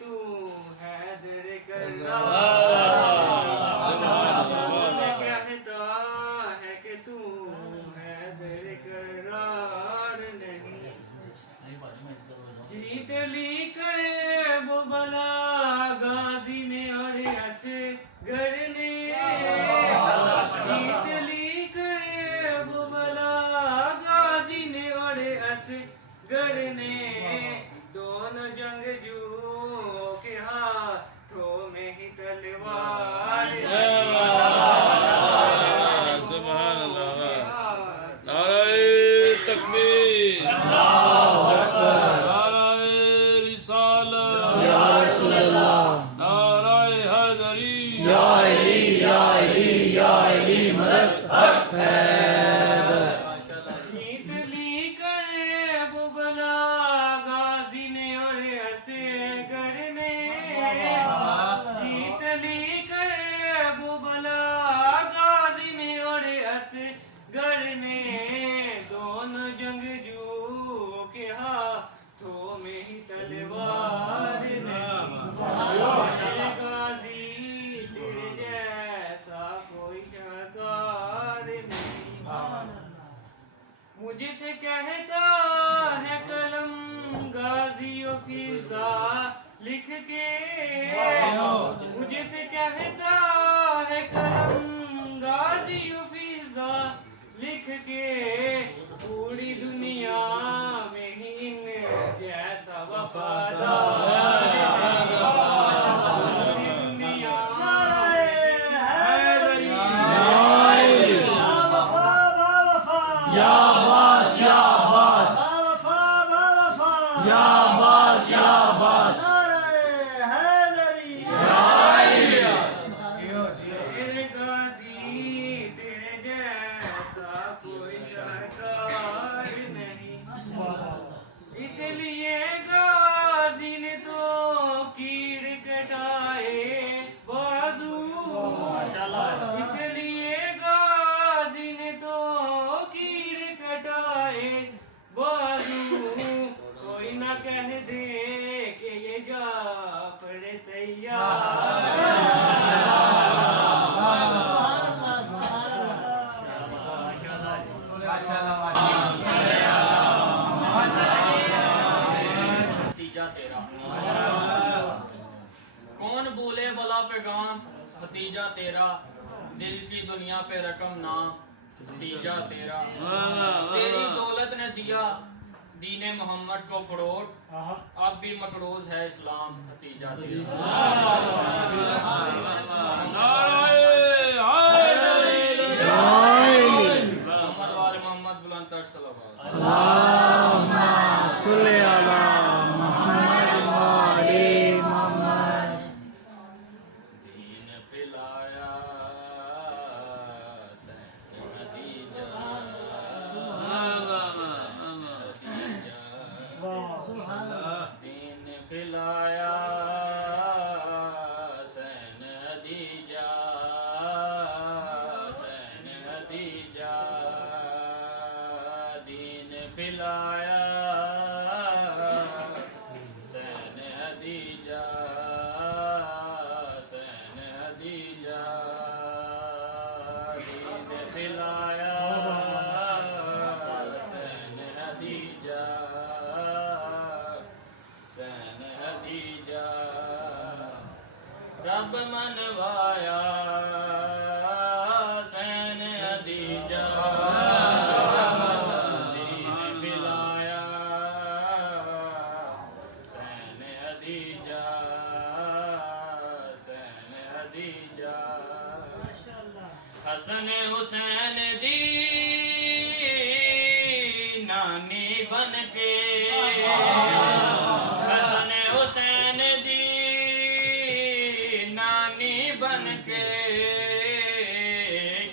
तू हैदर करना कहता है कि तू हैदर करार नहीं जीत ली करे वो बला गाजी ने और असगर ने जीत ली करे वो बला गाजी ने और असगर ने दोनों जंगजू के हाथों में ही तलवार सुभान अल्लाह नारे तकबीर नारे रिसालत या रसूल अल्लाह नारे हैदरी या अली या अली या अली मदद हक हैदर जीत ली करे वो बला गाजी ने और असगर ने जीत ली करे वो बला गाजी ने और असगर ने दोनों जंगजू के हाथों में ही तलवार ने गाजी तेरे जैसा कोई शाहकार नहीं मुझसे कहता है कलम गाजियों फिजा लिख के मुझसे कहता है कलम गाजियों फिजा लिख के पूरी दुनिया में ही इन जैसा वफादार पूरी दुनिया या बास या बास या बास या बास तेरे गाजी तेरे जैसा कोई शाहकार नहीं इसलिए गाजी ने तो कीड़ कटाए बाजू इसलिए गाजी ने तो कीड़ कटाए बाजू कोई ना कह दे कि ये जाफर तैयार भतीजा तेरा कौन बोले भला पैगाम भतीजा तेरा दिल की दुनिया पे रकम ना भतीजा तेरा तेरी दौलत ने दिया दीने मोहम्मद को फरोग अब भी मकरूज है इस्लाम भतीजा तेरा नारे हैदरी मोहम्मद वाले मोहम्मद बुलंद तक सलावत अल्लाहुम्मा सल्ली अला मुहम्मद व आले मुहम्मद दीन पिलाया खदीजा दीन पिलाया सैन हदीजा सैन हदीजा दीन पिलाया सैन हदीजा सैन हदीजा दीन पिलाया सैन हदीजा सैन हदीजा रब मनवाया सैन हदीजा दीन पिलाया सैन हदीजा सैन हदीजा हसन हुसैन दी नानी बन के हसन हुसैन दी नानी बन के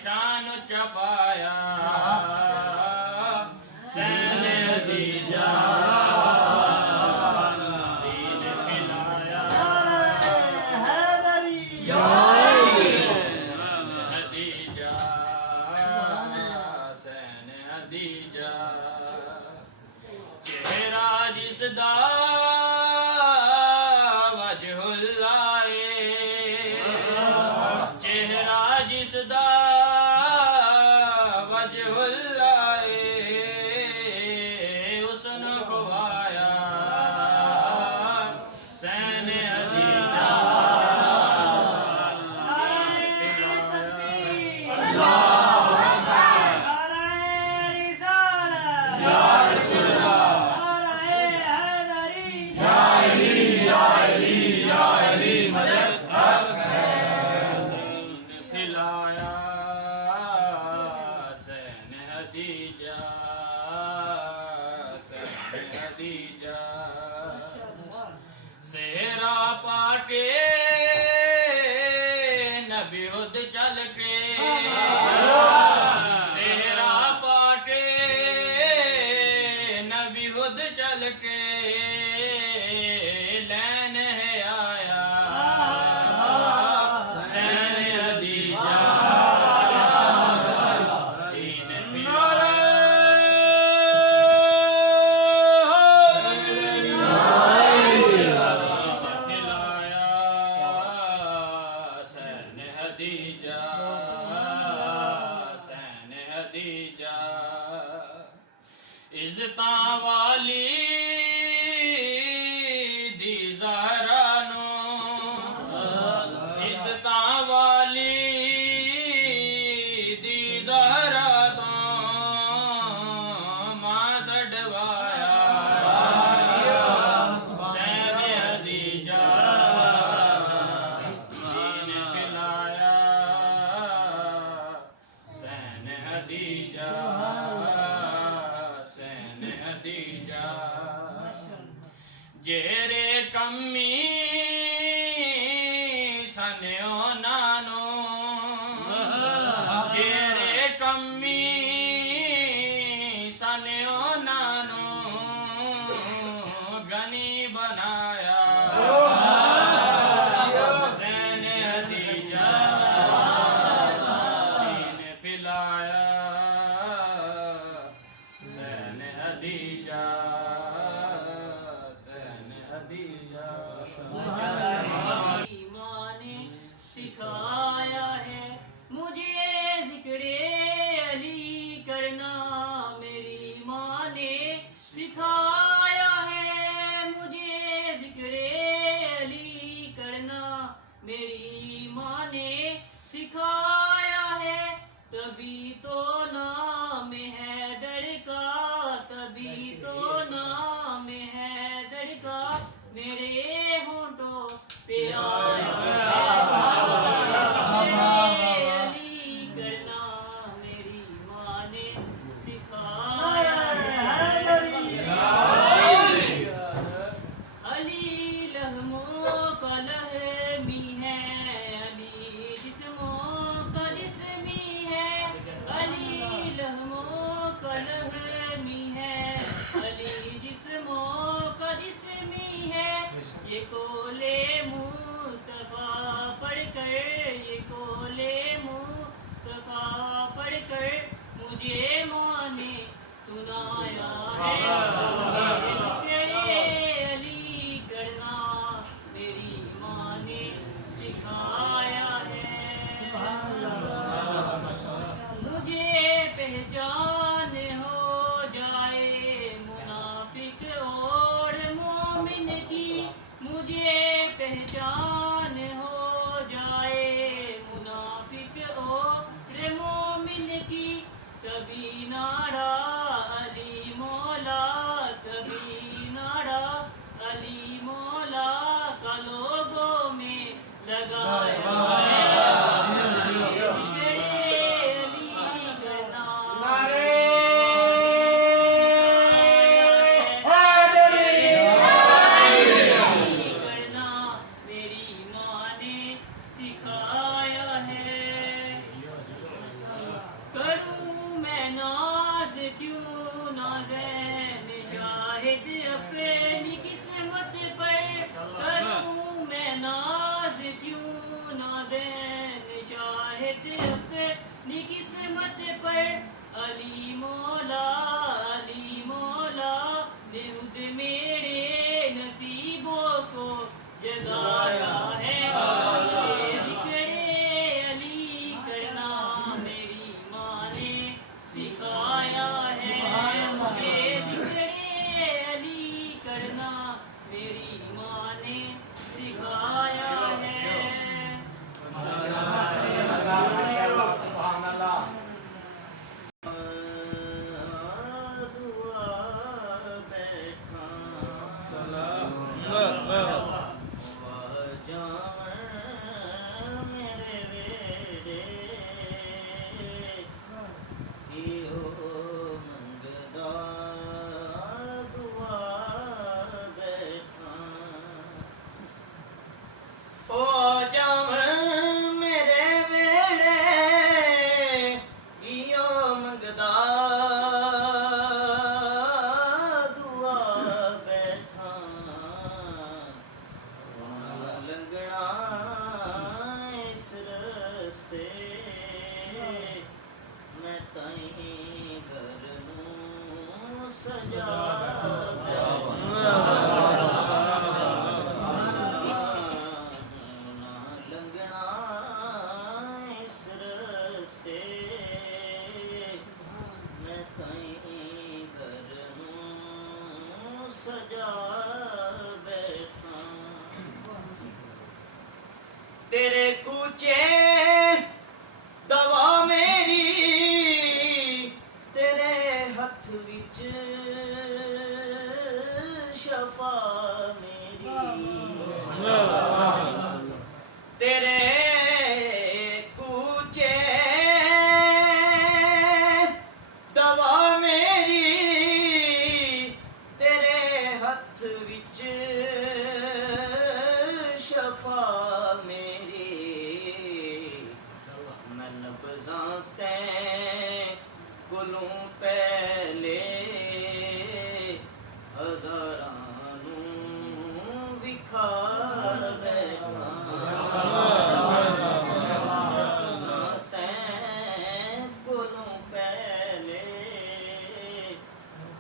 शान चपाया सैन हदीजा दीन पिलाया या हदीजा सेरा पाटे नबी हुद चल के सेरा पाटे नबी हुद चल के लैन है आया सैन हदीजा दीन खिलाया सैन हदीजा सैन हदीजा इज़्ज़तां वाली दी ज़हरा नू इज़्ज़तां वाली दी ज़हरा तो मां सडवाया सैन हदीजा दीन खिलाया सैन हदीजा सैन हदीजा जेरे कमी सन्यो नानो जेरे कमी सन्यो नानो गनी बनाया सैन हदीजा दीन पिलाया सैन हदीजा सैन हदीजा मेरी माँ ने सिखाया है मुझे जिक्रे अली करना मेरी माँ ने सिखाया है मुझे जिक्रे अली करना मेरी माँ ने सिखाया है तभी तो नाम है दर का तभी तो नाम है दर का मेरे होंठों पे आया मेरे अली करना मेरी माँ ने सिखाया अली लहमों का लहमी है अली जिस्मों का जिस्मी है अली लहमों का लहमी है अली जिस्मों का जिस्मी है ये कोले मुस्तफा पढ़कर ये कोले मुस्तफा पढ़कर मुझे माँ ने सुनाया है मेरे अली करना मेरी माँ ने सिखाया है मुझे पहचान हो जाए मुनाफिक और मोमिन की मुझे पहचान हो जाए मुनाफिक और मोमिन की तभी नारा अली मौला तभी नारा अली मौला का लोगों में लगाया है क्यों ਕਹੀਂ ਘਰ ਨੂੰ ਸਜਾ ਲੰਘਣਾ ਇਸ ਰਸਤੇ ਮੈਂ ਕਹੀਂ ਘਰ ਨੂੰ ਸਜਾ ਬੈਠਾ ਤੇਰੇ ਕੂਚੇ ਦਵਾ ਮੇਰੀ ਤੇਰੇ ਹੱਥ ਵਿੱਚ ਸ਼ਫਾ ਮੇਰੀ ਤੇਰੇ ਕੂਚੇ ਦਵਾ ਮੇਰੀ ਤੇਰੇ ਹੱਥ ਵਿੱਚ ਸ਼ਫਾ ਮੇਰੀ ਮੈਂ ਨਬਜ਼ਾਂ ਤੈ ਕੋਲੋਂ ਪਹਿਲੇ ਹਜ਼ਾਰਾਂ ਨੂੰ ਵਿਖਾ ਬੈਠਾ ਨਬਜ਼ਾਂ ਤੈ ਕੋਲੋਂ ਪਹਿਲੇ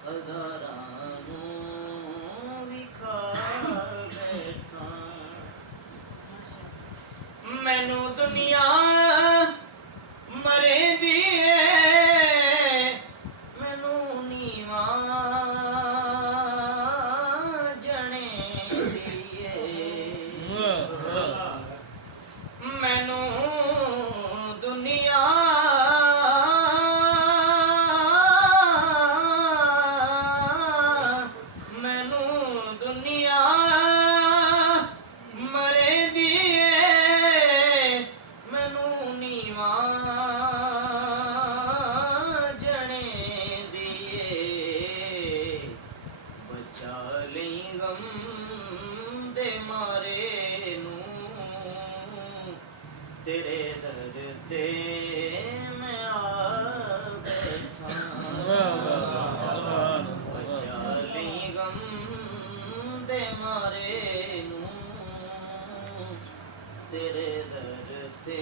ਹਜ਼ਾਰਾਂ ਨੂੰ ਵਿਖਾ ਬੈਠਾ ਮੈਨੂੰ ਦੁਨੀਆ ਮਰੇਂਦੀ ਏ ਮੈਨੂੰ ਨੀਵਾਂ ਜਣੇਂਦੀ ਏ ਮੈਨੂੰ ਦੁਨੀਆ ਮੈਨੂੰ ਦੁਨੀਆ ਮਰੇਂਦੀ ਏ ਮੈਨੂੰ ਨੀਵਾਂ ਜਣੇਂਦੀ ਏ ਬਚਾ ਲਈ ਗਮ ਦੇ ਮਾਰੇ ਨੂੰ ਤੇਰੇ ਦਰ ਤੇ ਮੈਂ ਆ ਬੈਠਾ ਬਚਾ ਲਈ ਗਮ ਦੇ ਮਾਰੇ ਨੂੰ ਤੇਰੇ ਦਰ ਤੇ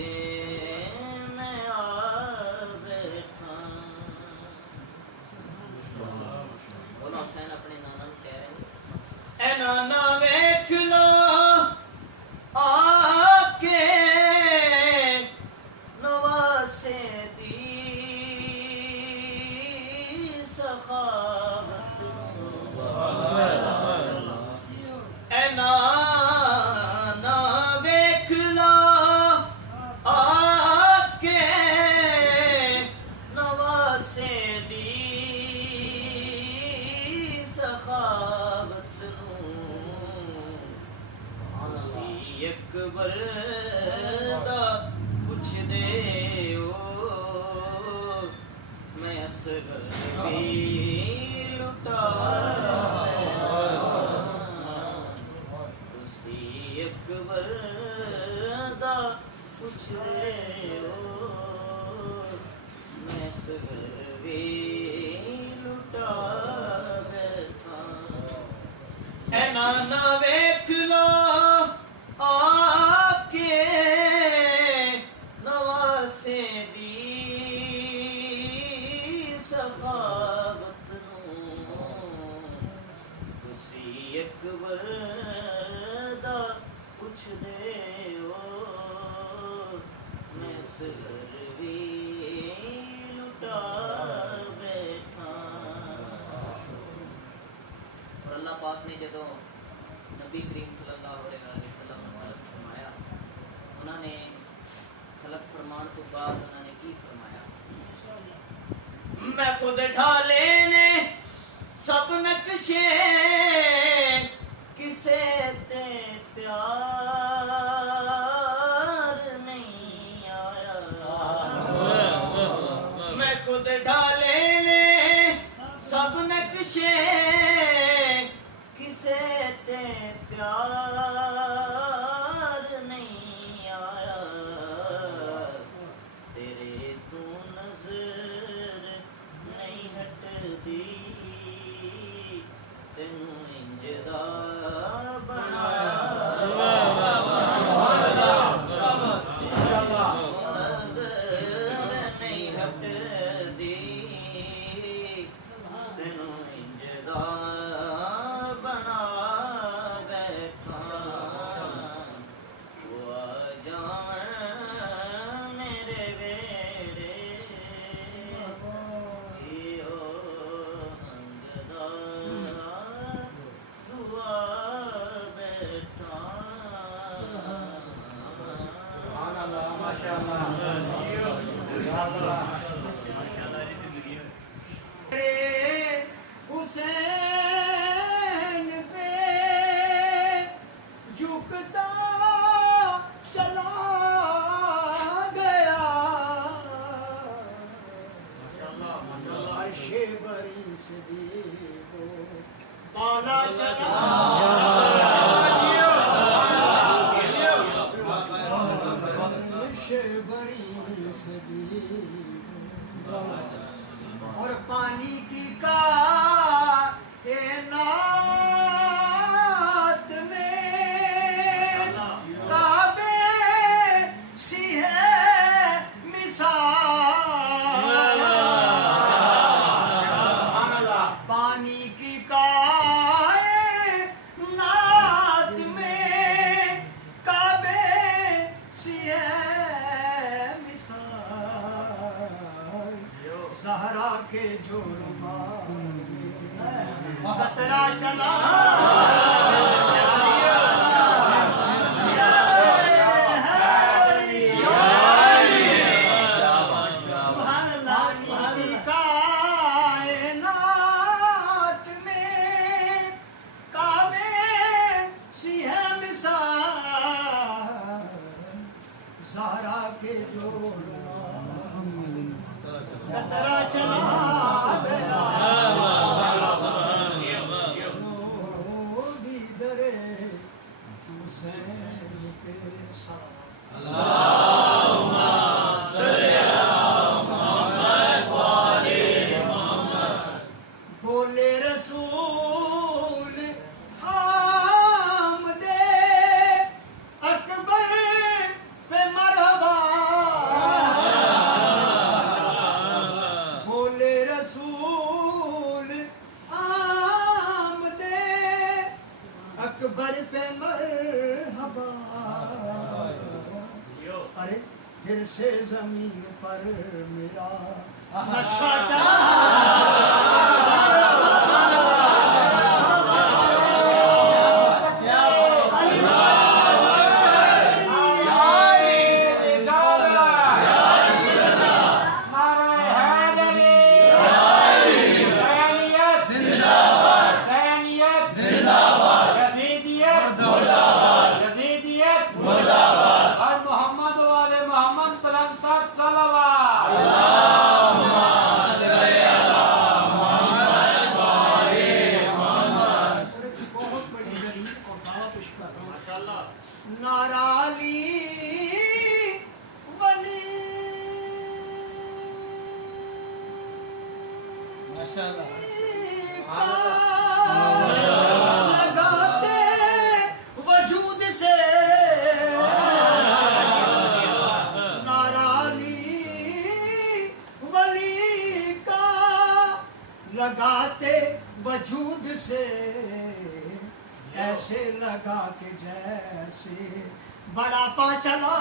ਮੈਂ ਆ ਬੈਠਾ ਬੋਲੋ ਹੁਸੈਨ ਆਪਣੇ ਨਾਨਾ ਨੂੰ ਕਹਿ ਰਹੇ ਐ ਨਾਨਾ ਵੇਖ ਲੋ ਆ ਕੇ ਨਵਾਸੇ ਦੀ ਸਖਾਵਤ ਐ ਨਾਨਾ ਵੇਖ ਲੋ ਆ ਕੇ ਨਵਾਸੇ ਦੀ ਸਖਾਵਤ ਨੂੰ ਤੁਸੀਂ ਅਕਬਰ ਦਾ ਪੁੱਛਦੇ ਹੋ ਮੈਂ ਅਸਗਰ ਵੀ ਲੁਟਾ ਤੁਸੀਂ ਅਕਬਰ ਦਾ ਪੁੱਛਦੇ ਹੋ ਮੈਂ ਅਸਗਰ ਵੀ ਲੁਟਾ ਬੈਠਾ ਐ ਨਾਨਾ ਵੇਖ ਲੋ ਆ ਕੇ ਨਵਾਸੇ ਦੀ ਸਖਾਵਤ ਨੂੰ ਤੁਸੀਂ ਅਕਬਰ ਦਾ ਪੁੱਛਦੇ ਹੋ ਮੈਂ ਸਰ ਵੀ ਲੁਟਾ ਬੈਠਾ और अल्लाह पाक ने जदों नबी करीम सल्लल्लाहु अलैहि वसल्लम ਨੂੰ खलक फरमाया उन्होंने खलक फरमान तो बाद उन्होंने की फरमाया मैं खुद ढाले ने सब नक्शे किसे ते प्यार नहीं आया मैं खुद ढाले ने सब नक्शे किसे ते प्यार नहीं आया तेरे तू नजर नहीं हटदी तेनू इंजदा बना हुसैन पे झुकता चला गया अर्शे बरी से भी वो बाला चला अर्शे बरी से भी और पानी की कायनात में काबे सी है मिसाल पानी की कायनात में काबे सी है मिसाल सहरा के जोरमा कतरा चला पानी की कायनात में काबे सी है मिसाल सहरा के जोरमा कतरा चला गया भी दरे हुसैन पे बोले रसूल आमदे अकबर पे मरहबा बोले रसूल आमदे अकबर पे मरहबा अरे फिर से जमीन पर मेरा नक्शा चला नाराली वली लगाते वजूद से नाराली वली का लगाते वजूद से ऐसे लगा के जैसे बड़ा पा चला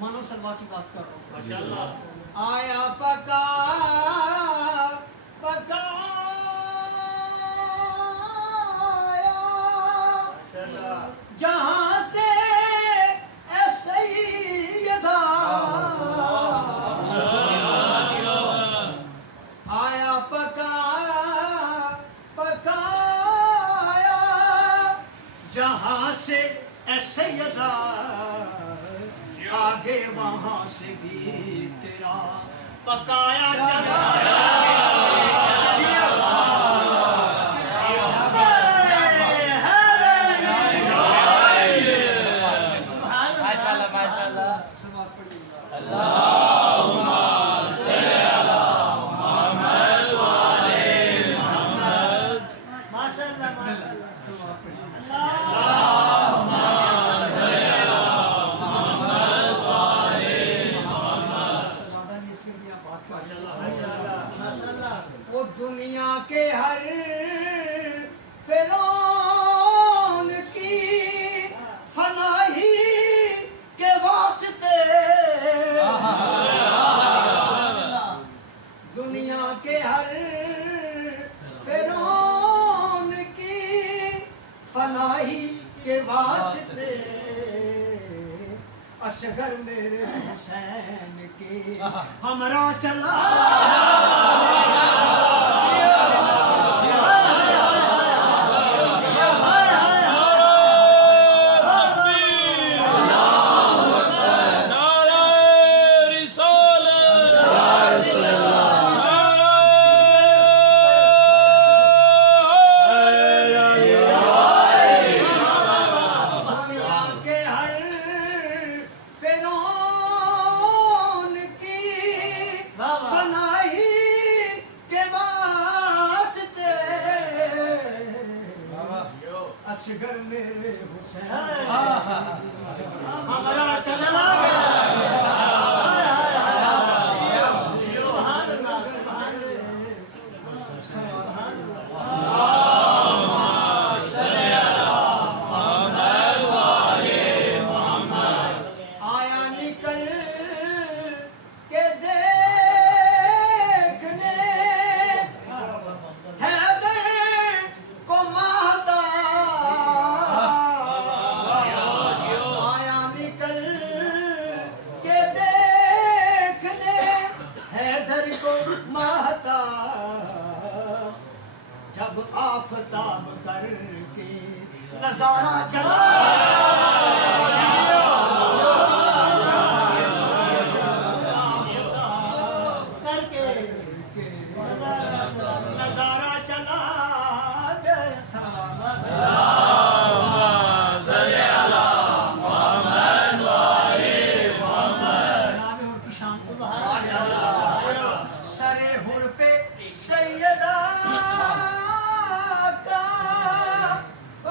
मानो सलवा की बात कर रहा हूँ आया पका जहां से ऐसे यदा आया पकाया जहां से ऐसे यदा आगे वहां से भी तेरा पकाया चला वो दुनिया के हर फिरौन की के वास्ते असगर मेरे हुसैन के हमरा चला असगर मेरे हुसैन हमारा चला आया निकल के देखने हैदर को माता आया निकल के देखने हैदर को माता जब आफताब करके नजारा चला नजारा चला सरे हुर पे सैयदा का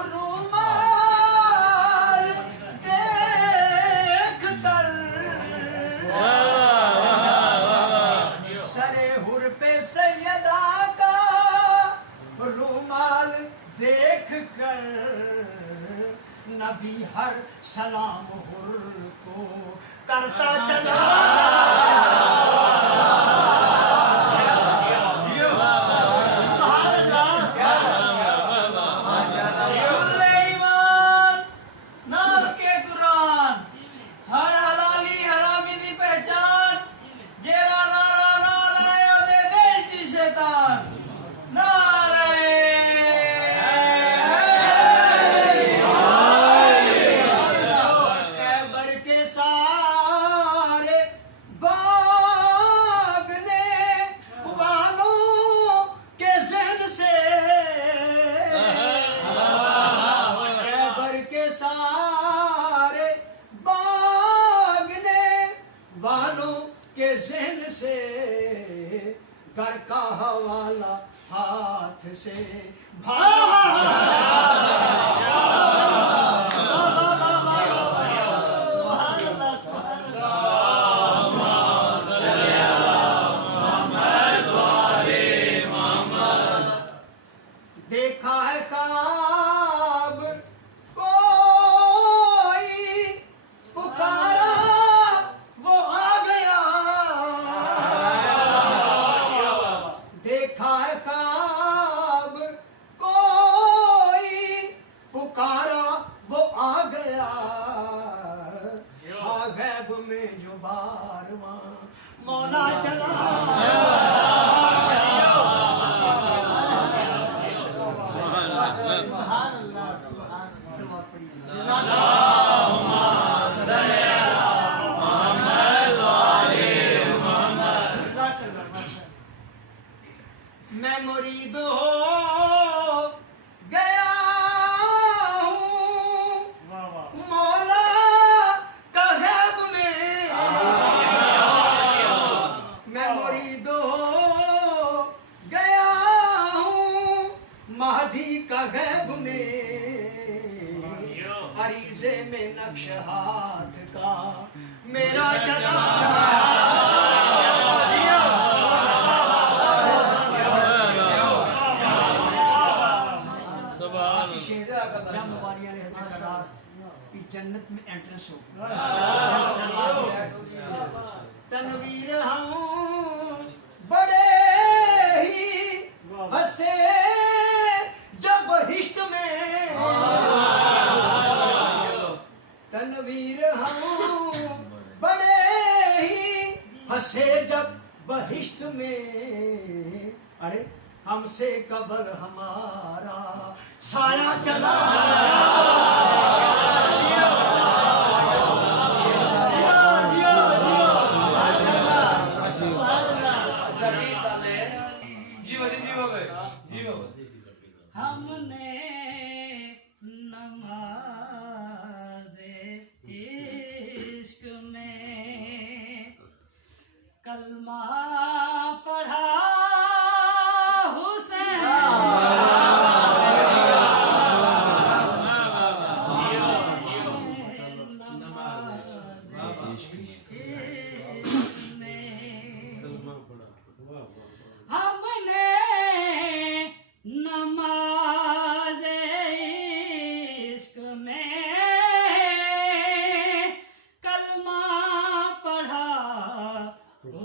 रूमाल देख कर सरे हुर पे सैयदा का रूमाल देख कर नबी हर सलाम हुर को करता चला के ज़हन से घर का हवाला हाथ से देखा है ख्वाब कोई पुकारा वो आ गया देखा है ख्वाब कोई पुकारा वो आ गया था गैब में जो बारवां मौला चला मैं मुरीद हो गया हूँ मौला का गैब में मैं मुरीद हो गया हूँ महदी का गैब में अरीज़े में नक्श हाथ का मेरा चला की जन्नत में एंट्रेंस होगी तनवीर हम बड़े ही हंसे जब हिश्त में अरे हमसे कबर हमारा साया चला हमने नमाज़े इश्क में कलमा पढ़ा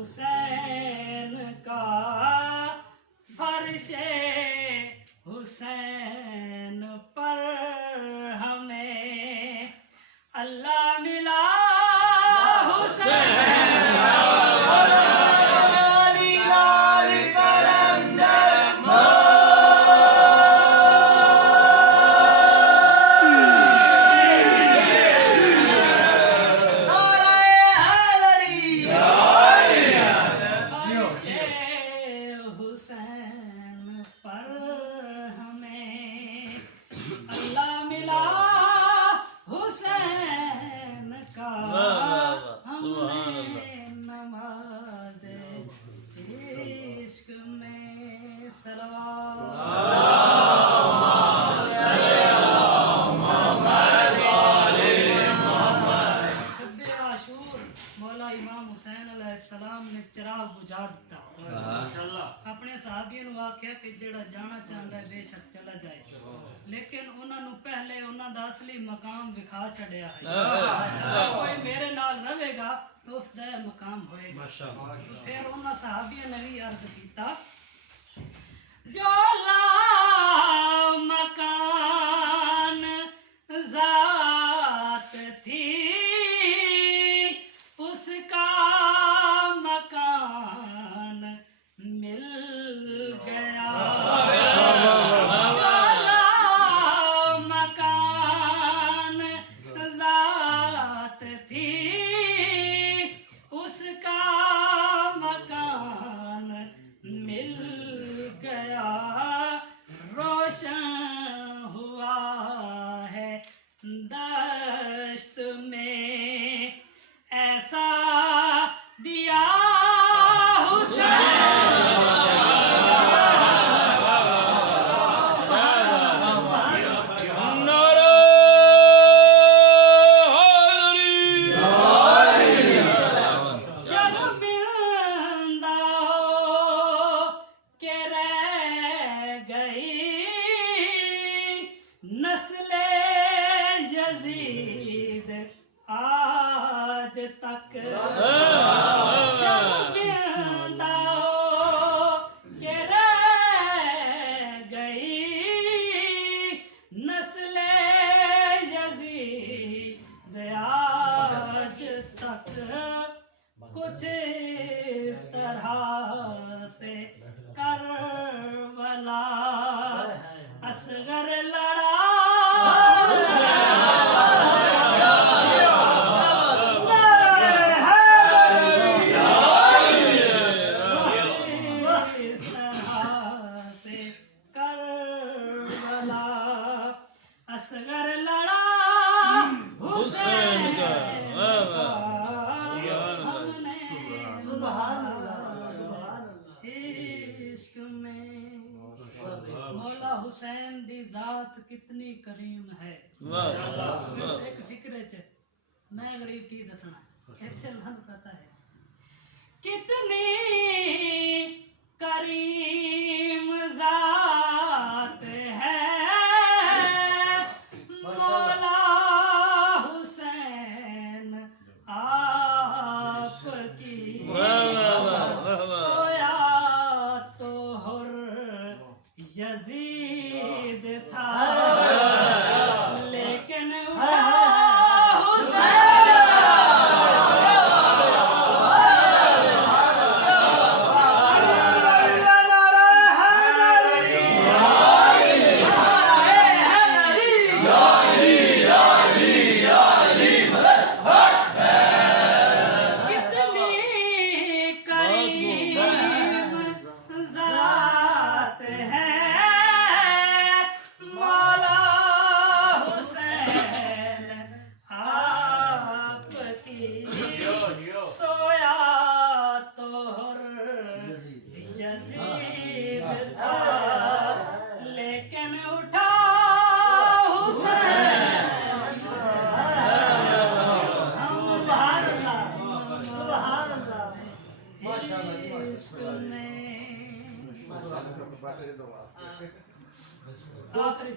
हुसैन का फर्शे हुसैन पर हमें अल्लाह मिला हुसैन अपने सहाबियों ਨੂੰ ਆਖਿਆ ਕਿ ਜਿਹੜਾ ਜਾਣਾ ਚਾਹੁੰਦਾ ਹੈ ਬੇਸ਼ੱਕ ਚਲਾ ਜਾਏ ਲੇਕਿਨ ਉਹਨਾਂ ਨੂੰ ਪਹਿਲੇ ਉਹਨਾਂ ਦਾ ਅਸਲੀ ਮਕਾਮ ਵਿਖਾ ਛੱਡਿਆ ਹੈ ਕੋਈ ਮੇਰੇ ਨਾਲ ਰਹੇਗਾ ਤਾਂ ਉਸ ਦਾ ਮਕਾਮ ਹੋਏਗਾ ਮਾਸ਼ਾਅੱਲਾ ਫਿਰ ਉਹਨਾਂ ਸਹਾਬੀਆਂ ਨੇ ਵੀ ਅਰਜ਼ ਕੀਤਾ ਜੋ ਲਾ ਮਕਾਨ ਜ਼ਾਤ थी उसका मकान मिल गया मकान ज़ात थी उसका मकान मिल गया रोशन हुआ है दश्त में ऐसा दिया आज तक शर्मिंदा के रह गई नस्ले यजीद आज तक कुछ इस तरह से करबला असगर लड़ा असगर लड़ा हुसैन का हमने सुभान अल्लाह इश्क में मौला हुसैन दी जात कितनी करीम है एक फिक्र च मैं गरीब की दसना इत्थे लन पता है कितनी करीम जात है यजीद था लेकिन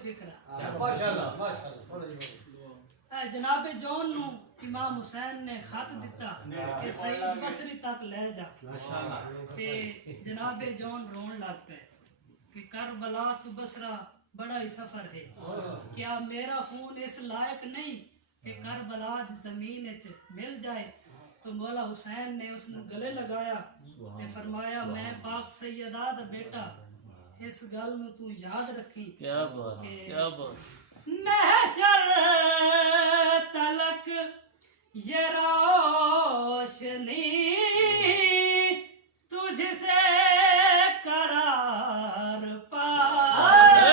फिक्रा माशाअल्लाह माशाअल्लाह जनाबे जौन नु इमाम हुसैन ने खत दिता कि सईद बसरी तक ले जा ते जनाबे जौन रोन लग पे कि करबला तू बसरा बड़ा ही सफर है क्या मेरा खून इस लायक नहीं कि करबला दी जमीन च मिल जाए तो मौला हुसैन ने उसनु गले लगाया ते फरमाया मैं पाक सैयदा दा बेटा इस गल नु तू याद रखी क्या बात क्या बात महशर तलक ये रोशनी तुझसे करार पाए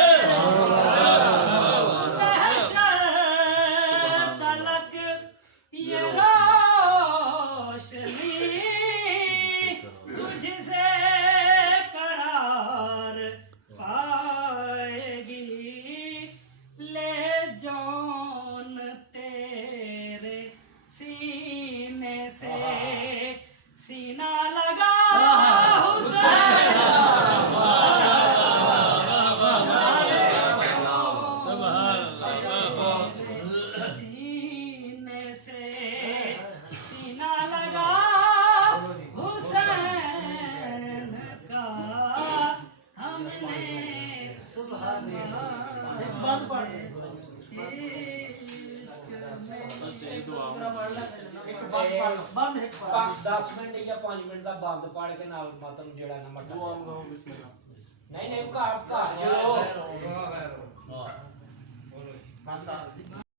महशर तलक ये रोशनी तुझसे करार पाएगी ले जौन तेरे सीने से सीना लगा सीने से सीना लगा हुसैन का हमने बंद पढ़ एक बंद एक 10 मिनट या 5 मिनट ਦਾ ਬੰਦ ਪੜ ਕੇ ਨਾਲ ਮਾਤਮ ਜਿਹੜਾ ਨਾ ਮਟਾ ਨਹੀਂ ਨਹੀਂ ਘਾਟ ਘਾਟ